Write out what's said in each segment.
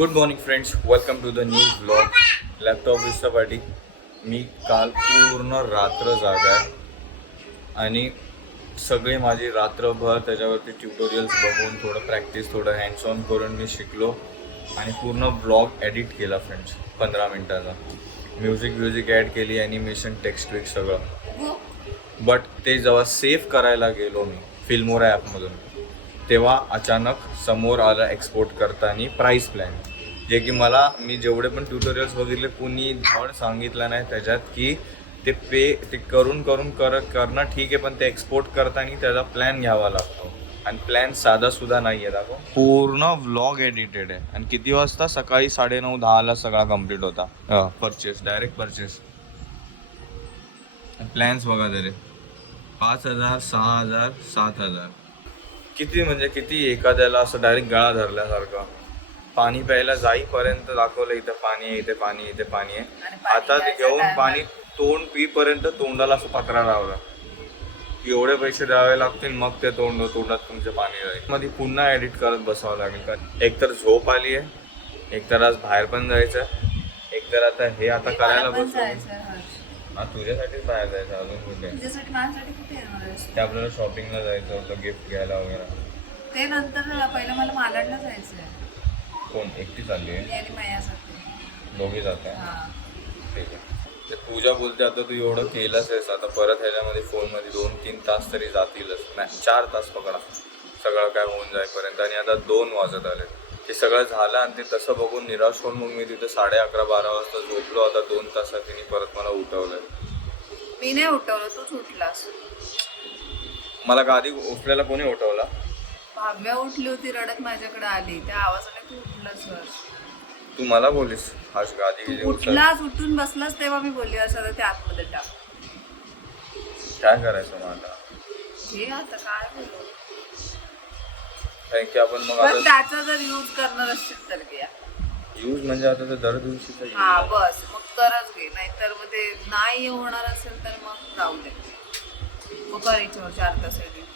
Good morning friends welcome to the new blog laptop विससाठी मी काल पूर्ण रात्र जागा आहे. आणि सगळे माझी रात्रभर त्याच्यावरती ट्युटोरियल्स बघून थोडं प्रॅक्टिस थोडं हँड्स ऑन करून मी शिकलो. आणि पूर्ण ब्लॉग एडिट केला फ्रेंड्स पंधरा मिनटाचा. म्युझिक म्युझिक ॲड केली ॲनिमेशन टेक्स्ट विक सगळं. बट ते जेव्हा सेव्ह करायला गेलो मी फिल्मोरा ॲपमधून तेव्हा अचानक समोर आलं एक्सपोर्ट करताना प्राईस प्लॅन जे की मला मी जेवढे पण ट्युटोरियल्स बघितले कुणी धड सांगितलं नाही त्याच्यात की ते पे ते करून करून कर करणं ठीक आहे पण ते एक्सपोर्ट करताना त्याचा प्लॅन घ्यावा लागतो. आणि प्लॅन साधा सुद्धा नाही आहे दाखव. पूर्ण व्लॉग एडिटेड आहे. आणि किती वाजता? सकाळी साडेनऊ दहाला सगळा कंप्लीट होता. परचेस डायरेक्ट परचेस प्लॅन्स बघा तरी. पाच हजार सहा हजार सात हजार. किती म्हणजे किती? एखाद्याला असं डायरेक्ट गळा धरल्यासारखं. पाणी प्यायला जाईपर्यंत दाखवलं इथं पाणी आहे इथे पाणी आहे इथे पाणी आहे. आता ते घेऊन पाणी तोंड पिपर्यंत तोंडाला असं पत्रा लावला. एवढे पैसे द्यावे लागतील मग ते तोंड तोंडात तुमचे पाणी जाईल मध्ये पुन्हा एडिट करत बसावं लागेल. कारण एकतर झोप आली आहे एकतर आज बाहेर पण जायचं एकतर आता हे आता करायला. हा तुझ्यासाठीच बाहेर जायचं अजून कुठे? ते आपल्याला शॉपिंगला जायचं होतं गिफ्ट घ्यायला वगैरे. ते नंतर पहिलं मला मालाडला जायचंय कोण? एकटी चालली आहे. दोघी जात आहे. हा. ठीक आहे. ते पूजा बोलते आता तू एवढं केलंच आहेस आता परत ह्याच्यामध्ये फोनमध्ये दोन तीन तास तरी जातीलच. नाही चार तास पकडा. सगळं काय होऊन जाईपर्यंत. आणि आता दोन वाजत आले. ते सगळं झालं आणि ते तसं बघून निराश होऊन मग मी तिथे साडे अकरा बारा वाजता झोपलो. आता दोन तासात तिने परत मला उठवलंय. मी नाही उठवलं तूच उठलास. मला का आधी उठल्याला कोणी उठवला? भाव्या उठली होती रडत माझ्याकडे आली. त्या आवाजाने तू उठलास हर्ष तू मला बोलीस हाश गादी गेली उचल उठलास उठून बसलास तेव्हा मी बोलली असं ते आतमध्ये टाक. काय करायचं मग आता? हे आता काय बोलू? कारण की आपण मग पण आता त्याचा जर यूज करणार असशील तर घ्या यूज म्हणजे आता ते दर दिवशीचा use हा आहे. बस. मग तरच घे. नाहीतर मग ते नाही होणार असेल तर मग जाऊ दे. मग कर याच्यावर चार तास edit.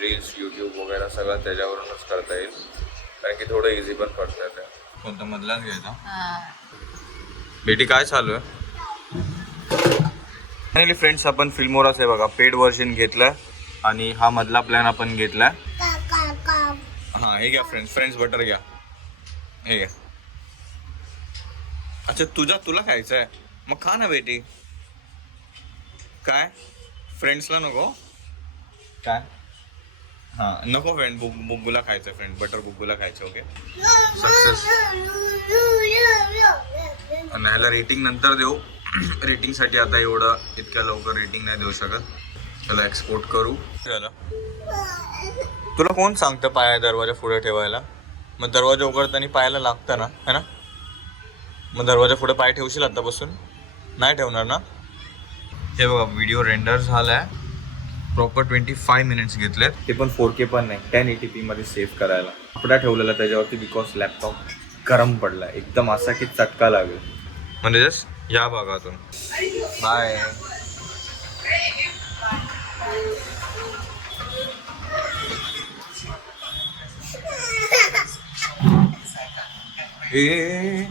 रील्स यूट्यूब वगैरे सगळं त्याच्यावरूनच करता येईल. कारण की थोडं इझी पण पडतं ते कोणता? मधलाच घ्यायचा? हा. बेटी काय चालू आहे? फायनली फ्रेंड्स आपण फिल्मोराच आहे बघा. पेड व्हर्जन घेतलाय. आणि हा मधला प्लॅन आपण घेतलाय. हा हे घ्या फ्रेंड्स फ्रेंड्स बटर घ्या. हे घ्या. अच्छा तुझा तुला खायचं आहे. मग खा ना बेटी. काय? फ्रेंड्सला नको. काय? हां नको फ्रेंड बुग बुग्गूला खायचं फ्रेंड बटर बुग्गूला खायचं ओके सक्सेस आणि ह्याला रेटिंग नंतर देऊ. रेटिंगसाठी आता एवढं इतक्या लवकर रेटिंग नाही देऊ शकत. त्याला एक्सपोर्ट करू. तुला कोण सांगतं पाया दरवाजा पुढे ठेवायला? मग दरवाजा उघडताना पायाला लागतं ना है ना? मग दरवाजा पुढे पाय ठेवशील आतापासून? नाही ठेवणार ना? हे बघा व्हिडिओ रेंडर झाला आहे प्रॉपर ट्वेंटी फाय मिनिट्स घेतलेत. ते पण फोर के पण नाही टेन एटी पी मध्ये सेव्ह करायला. कपडा ठेवलेला त्याच्यावरती बिकॉज लॅपटॉप गरम पडला. एकदम असा की चटका लागेल. म्हणजे जस्ट या भागातून. बाय ए.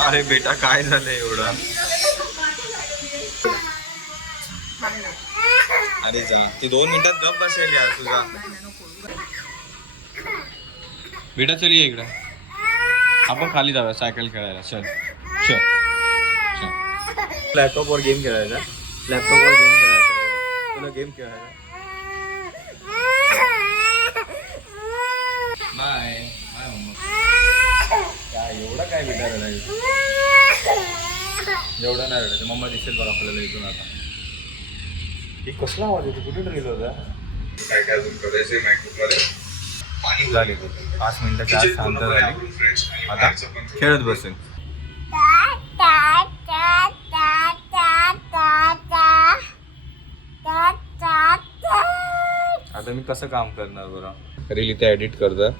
अरे बेटा काय झालं एवढं? अरे जा ती दोन मिनिटात गप बसेल यार तुझा. बेटा चल ये इकडं. आपण खाली जाऊया सायकल खेळायला. चल. चल. चल. लॅपटॉपवर गेम खेळायचा. लॅपटॉपवर गेम खेळायचा. तुला गेम खेळायचा. बाय. बाय मम्मा. काय एवढं काय बेटा रडायचं एवढं नाही रडायचं मम्मा दिसेल बघ आपल्याला इथून आता. हे कसला आवाज येतो? कुठे ड्रिल होता. काय काय अजून करायचं मायक्रोमध्ये पाणी झाली पाच मिनिटाच्या आत शांत झाली. आता खेळत बसेल. आता मी कसं काम करणार बरं? रील इथे एडिट करतोय.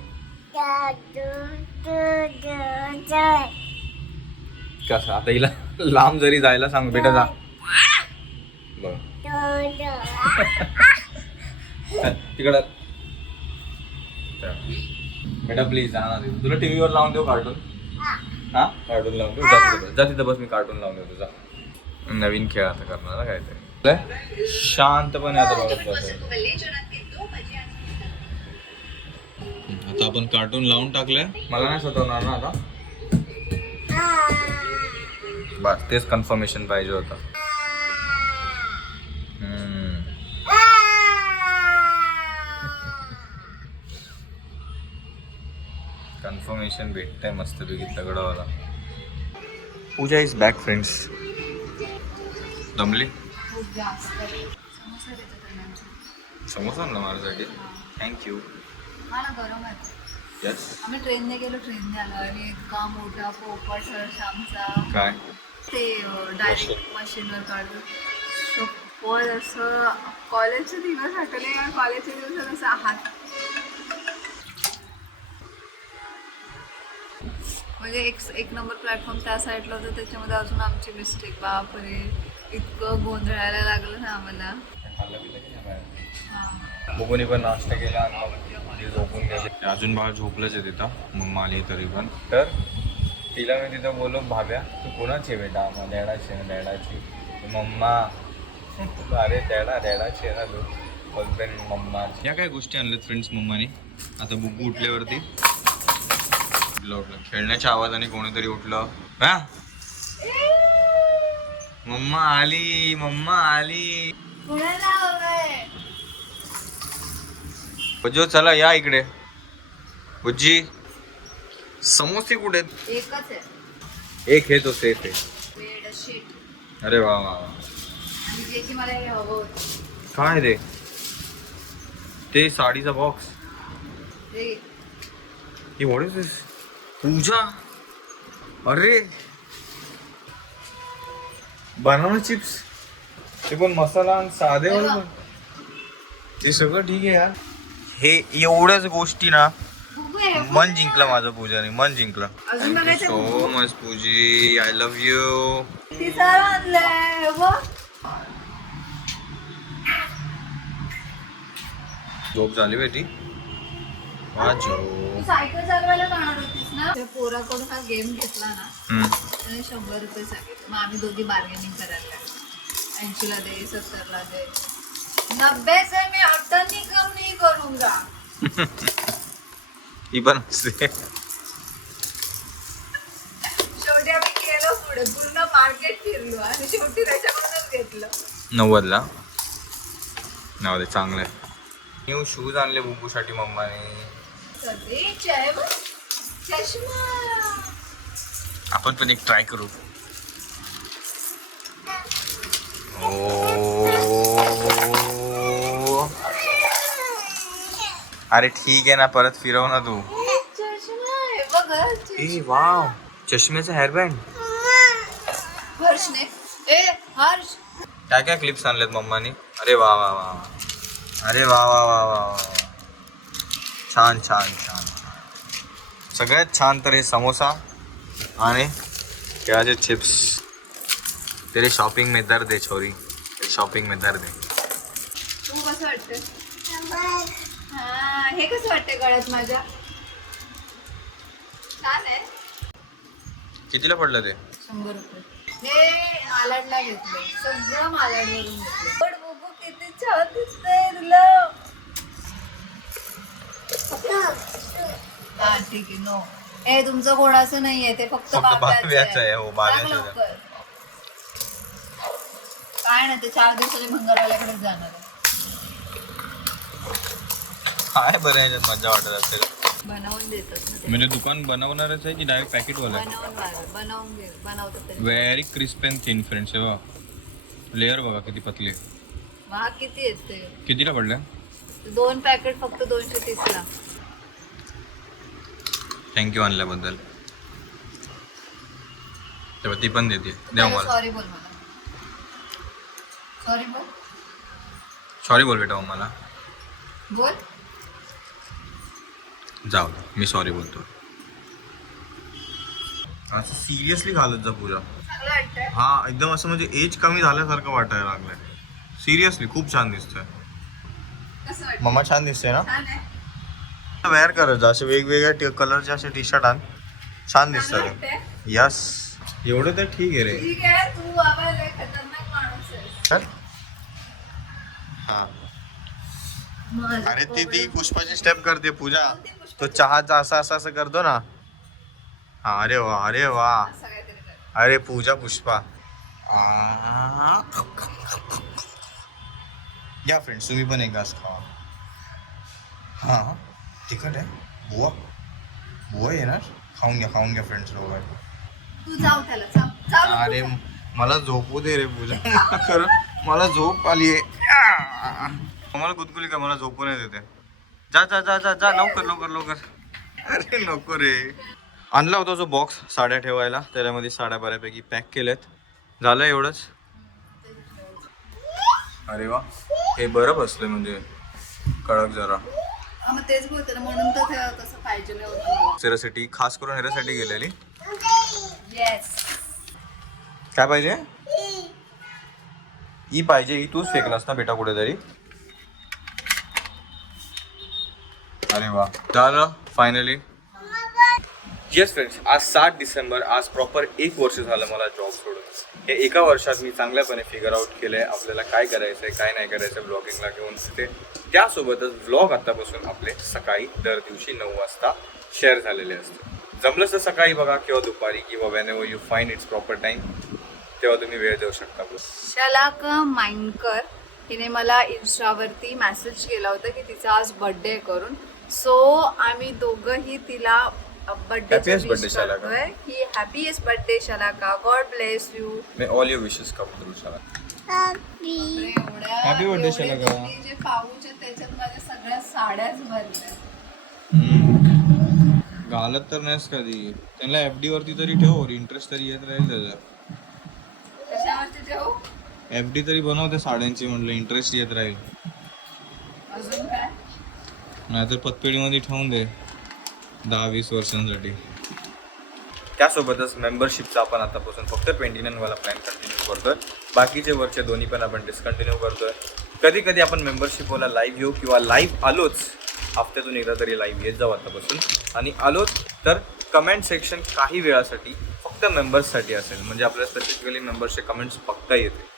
कस? आता हिला लांब जरी जायला सांग बेटा जा. बघ. तिकडं. बेटा प्लीज जा ना तुला टीव्हीवर लावून देऊ कार्टून हा? कार्टून लावून देऊ? जा तिथं बस जा तिथं बस मी कार्टून लावून देतो. जा. नवीन खेळ आता करणार काहीतरी. शांतपणे आता बघत बसायचं. आता आपण कार्टून लावून टाकलंय. मला नाही स्वतःणार ना आता. बस तेच कन्फर्मेशन पाहिजे होतं. कन्फर्मेशन भेटतंय मस्त पैकी तगडावाला पूजा इज बॅक फ्रेंड्स दमली. समोसा ना माझ्यासाठी. थँक्यू हा ना गरम येस आम्ही ट्रेनने गेलो ट्रेनने आलो आणि इतका मोठा पोपट आमचा. काय? ते डायरेक्ट मशीनवर काढतो. शपथ असं कॉलेजचे दिवस आठवले आणि कॉलेजच्या दिवसात असं हात. म्हणजे एक एक नंबर प्लॅटफॉर्म त्या साईडला होतं त्याच्यामध्ये अजून आमची मिस्टेक बापरे. इतकं गोंधळायला लागलं ना आम्हाला. बघून पण नाश्ता केला ती झोपून गेली अजून बाळ झोपलंच आहे तिथं. मग आली तरी पण. तर तिला मी तिथं बोललो भाव्या तू कोणाची आहे बेटा? मग डॅडाची ना डॅडाची. मम्मा. अरे डॅडा डॅडाची आहे ना तू. बोलते मम्मा या काय गोष्टी आणल्यात फ्रेंड्स मम्माने. आता बुग्गू उठल्यावरती. उठलं उठलं. खेळण्याच्या आवाजाने कोणीतरी उठलं. हा? मम्मा आली मम्मा आली. बुज्जू चला या इकडे. बुज्जी समोसे कुठे आहेत? एकच आहे. एक हे तो सेफ आहे. अरे वा वा जे हे काय रे? ते साडीचा बॉक्स ते ही व्हॉट इज दिस पूजा? अरे! बनाना चिप्स ते पण मसाला आणि साधे ते सगळं ठीक आहे यार. हे एवढ्याच गोष्टी ना. मन जिंकलं माझं पूजाने मन जिंकलं. So much Pooji. I love you झोप झाली बेटी? सायकल चालवायला जाणार होतीस ना? त्या पोराकडून हा गेम घेतला ना. त्याने शंभर रुपये सांगितले. मग आम्ही दोघी बार्गेनिंग करायला ऐंशीला दे सत्तरला दे. नब्बे से मी नहीं करूंगा। ही असते. शेवटी आम्ही गेलो पुढे पूर्ण मार्केट फिरलो आणि शेवटी त्याच्याकडूनच घेतलं. नव्वदला? नाव दे चांगलं आहे न्यू शूज आणले बुबूसाठी मम्माने. बघ. चष्मा. आपण पण एक ट्राय करू. ओ अरे ठीक आहे ना परत फिरव ना तू. ए वाव. चष्म्याचा हेअरबँड हर्षने ए हर्ष. काय काय क्लिप्स आणलेत मम्मानी? अरे वा वा वा वा. अरे वा वा वा वा वा. छान छान छान. सगळ्यात छान तर हे समोसा आणि केळाचे चिप्स तेरे शॉपिंग में दर्द है छोरी. शॉपिंग में दर्द है. तू कसं वाटतं हा हे कसं वाटतंय गळ्यात माझ्या? छान आहे. कितीला पडलं ते? शंभर रुपये. हे मालाडला घेतलं. सगळं मालाडवरून घेतलं. पण बघू किती छान दिसतंय तुला. हा ठीक आहे नो ए तुमचं कोणाचं नाहीये ते फक्त फक्त बाब्याचं बाब्याचं आहे, हो, बाब्याचं सांग आहे. लवकर. काय ना ते चार दिवसाच्या भंगारवाल्याकडेच जाणार आहे. काय बरं याच्यात मज़ा वाटत असेल. बनवून देतात म्हणजे दुकान बनवणारच आहे की डायरेक्ट पॅकेटवाला आहे? बनवून मार- बनवून घे बनवतात ते very crisp and thin friends आहे बा लेअर बघा किती पतली महाग किती आहेत ते. कितीला पडलं दोन पॅकेट फक्त दोनशे तीसला. थँक्यू आणल्याबद्दल. तेव्हा ती पण देते. द्या मला. सॉरी बोल मला. सॉरी बोल. सॉरी बोल बेटा मला. बोल. जाऊ दे मी सॉरी बोलतो. असं सिरियसली घालत जा पूजा. हा एकदम असं म्हणजे एज कमी झाल्यासारखं वाटायला लागलंय. सिरियसली खूप छान दिसतंय. कसं वाटतं मम्मा छान दिसते ना? छान आहे. वेअर करायचं असे वेगवेगळ्या कलरचे असे टी शर्ट आण छान दिसतात यस एवढं तर ठीक आहे रे. ठीक आहे तू बाबा लय खतरनाक माणूस आहे चल. हा. अरे ती ती पुष्पाची स्टेप करते पूजा. तो चहाचा असा असं असं करतो ना. हा अरे वा अरे वा. अरे पूजा पुष्पा. या फ्रेंड्स तुम्ही पण एक घास खावा. हा तिखट आहे. बुवा. बुवा येणार? खाऊन घ्या खाऊन घ्या फ्रेंड्स लोक. अरे मला झोपू दे रे पूजा. मला झोप आली मला गुदगुली का? मला झोपू नाही देते. जा जा जा जा जा लवकर लवकर लवकर. अरे नको रे. आणला होता जो बॉक्स साड्या ठेवायला. त्याच्यामध्ये साड्या बऱ्यापैकी पॅक केल्यात. झालं एवढंच? अरे वा. हे बरं बसलं म्हणजे. कडक जरा. तेच बोलते ना म्हणून तर ते तसं पाहिजे होतं. हेरासाठी खास करून हेरासाठी गेलेली. काय पाहिजे? ई पाहिजे ई तूच फेकलास ना बेटा कुठेतरी. अरे वा. झालं फायनली येस फ्रेंड्स आज सात डिसेंबर आज प्रॉपर एक वर्ष झालं मला जॉब सोडून. हे एका वर्षात मी चांगल्यापणे फिगर आउट केलंय आपल्याला काय करायचंय काय नाही करायचं ब्लॉगिंगला घेऊन. ते त्यासोबतच ब्लॉग आतापासून आपले सकाळी दर दिवशी नऊ वाजता शेअर झालेले असते. जमलंच तर सकाळी बघा किंवा दुपारी किंवा whenever you fine it's proper time तेव्हा तुम्ही वेळ देऊ शकता शलाक माइंडकर हिने मला इन्स्टावरती मेसेज केला होता की तिचा आज बर्थडे करून. सो आम्ही दोघंही तिला बर्थडे Happiest birthday, शलाका. की? Happiest birthday Shalaka God bless you me all your wishes come करू शकता Happy. birthday. जे पाऊच त्याच्यात माझ्या सगळ्या साड्याच भरल्या. घालत तर नाहीस कधी. त्यांना एफ डी वरती तरी ठेव इंटरेस्ट तरी येत राहील त्याचा. कशावरती ठेवू? एफ डी तरी बनवते साड्यांची म्हटलं इंटरेस्ट येत राहील. अजून? नाहीतर पतपेढीमध्ये ठेवून दे. दहा वीस वर्षांसाठी. त्यासोबतच मेंबरशिपचा आपण आतापासून फक्त ट्वेंटी नाईन वाला प्लॅन कंटिन्यू करतोय. बाकीचे वरचे दोन्ही पण आपण डिस्कंटिन्यू करतोय. कधी कधी आपण मेंबरशिपवाला लाईव्ह येऊ किंवा लाईव्ह आलोच हफ्त्यातून एकदा तरी लाईव्ह येत जाऊ आतापासून. आणि आलोच तर कमेंट सेक्शन काही वेळासाठी फक्त मेंबर्ससाठी असेल. म्हणजे आपल्या स्पेसिफिकली मेंबर्सचे कमेंट्स फक्त येते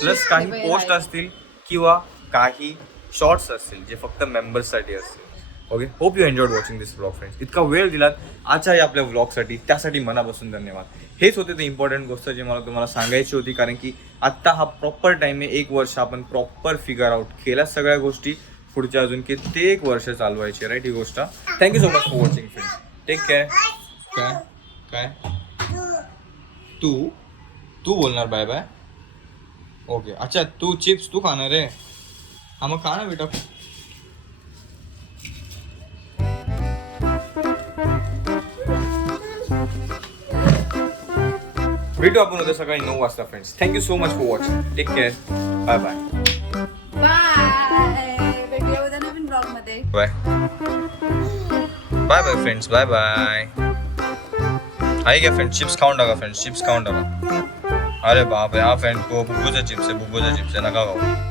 प्लस काही पोस्ट असतील किंवा काही शॉर्ट्स असतील जे फक्त मेंबर्ससाठी असतील okay hope you enjoyed watching this blog friends इतका वेळ दिलात आजच्या या आपल्या व्लॉगसाठी त्यासाठी मनापासून धन्यवाद हेच होते ते इम्पॉर्टंट गोष्ट जे मला तुम्हाला सांगायची होती कारण की आत्ता हा प्रॉपर टाईम आहे एक वर्ष आपण प्रॉपर फिगर आउट केल्या सगळ्या गोष्टी पुढच्या अजून कित्येक वर्ष चालवायची राईट ही गोष्ट thank you so much for watching friends take care काय काय तू तू बोलणार बाय बाय ओके अच्छा तू चिप्स तू खाणार आहे हा मग खा ना बेटा. भेटू आपण उद्या सकाळी नऊ वाजता friends thank you so much for watching take care bye bye bye भेटूया उद्या नवीन ब्लॉगमध्ये. Bye bye bye friends bye bye आहे का फ्रेंड चिप्स खाऊन टाका फ्रेंड्स चिप्स खाऊन टाका. अरे बाप रे हा फ्रेंड बुबूचा चिप्स आहे बुबूचा चिप्स आहे. नका खाऊ.